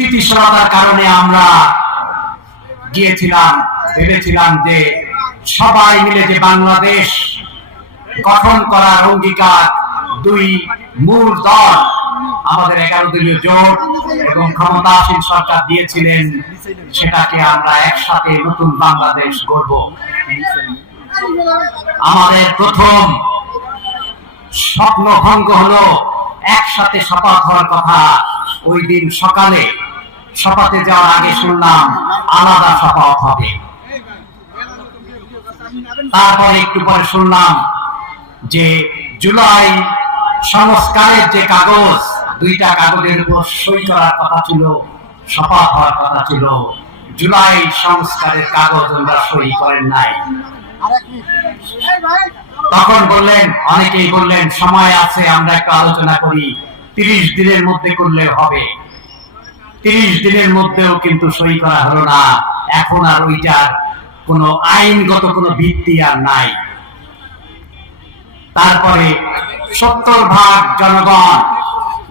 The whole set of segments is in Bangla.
স্থিতিশীলতার কারণে আমরা গিয়েছিলাম, ভেবেছিলাম যে সবাই মিলে যে বাংলাদেশ গঠন করার অঙ্গীকার, দুই মূল দল আমাদের 11 দলীয় জোট এবং ক্ষমতাসীন সরকার দিয়েছিলেন, সেটাকে আমরা একসাথে নতুন বাংলাদেশ গড়ব। আমাদের প্রথম স্বপ্ন ভঙ্গ হলো, একসাথে শপথ হওয়ার কথা। ওই দিন সকালে শপথে যাওয়ার আগে শুনলাম আলাদা শপথ হবে। তারপরে একটু পরে শুনলাম যে জুলাই সংস্কারের যে কাগজ, দুইটা কাগজের উপর সই করার কথা ছিল, শপথ হওয়ার কথা ছিল, জুলাই সংস্কারের কাগজ আমরা সই করেন নাই। তখন বললেন, অনেকেই বললেন সময় আছে, আমরা একটা আলোচনা করি, 30 দিনের মধ্যে করলে হবে। 30 দিনের মধ্যেও কিন্তু সই করা হলো না। এখন আর ওইটার কোনো আইনগত কোনো ভিত্তি আর নাই। তারপরে 70% জনগণ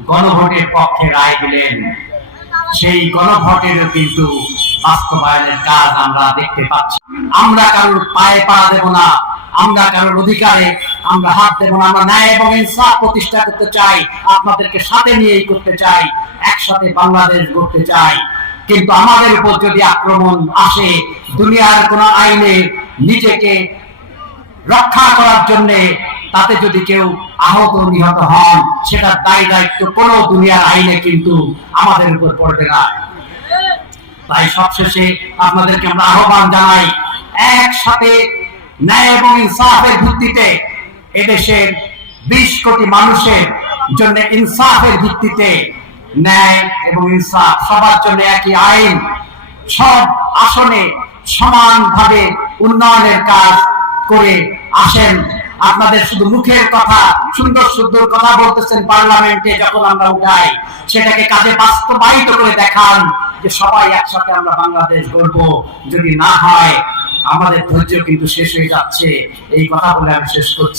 গণভোটের পক্ষে রায় দিলেন। সেই গণভোটেরও কিন্তু বাস্তবায়নের কাজ আমরা দেখতে পাচ্ছি। আমরা কারোর পায়ে পা দেব না, আমরা কারোর অধিকারে আমরা হাত দেব না। আমরা ন্যায় এবং ইনসাফ প্রতিষ্ঠা করতে চাই, আপনাদেরকে সাথে নিয়েই করতে চাই, একসাথে বাংলাদেশ গড়তে চাই। কিন্তু আমাদের উপর যদি আক্রমণ আসে, দুনিয়ার কোন আইনে নিজেকে রক্ষা করার জন্য তাতে যদি কেউ আহত নিহত হন, সেটা দায় দায়িত্ব কোন দুনিয়ার আইনে কিন্তু আমাদের উপর পড়বে না। তাই সবশেষে আপনাদেরকে আমরা আহ্বান জানাই, একসাথে ন্যায় এবং ইনসাফের ভিত্তিতে এদেশের 20 কোটি মানুষের জন্য ইনসাফের ভিত্তিতে ন্যায় এবং ইনসাফ, সবার জন্য একই আইন, সব আসনে সমানভাবে উন্নয়নের কাজ করে আসেন। আপনাদের শুধু মুখের কথা, সুন্দর সুন্দর কথা বলতেছেন পার্লামেন্টে, যখন আমরা উঠাই সেটাকে কাজে বাস্তবায়িত করে দেখান যে সবাই একসাথে আমরা বাংলাদেশ গড়ব। যদি না হয় আমাদের ধৈর্য কিন্তু শেষ হয়ে যাচ্ছে। এই কথা বলে আমি শেষ করছি।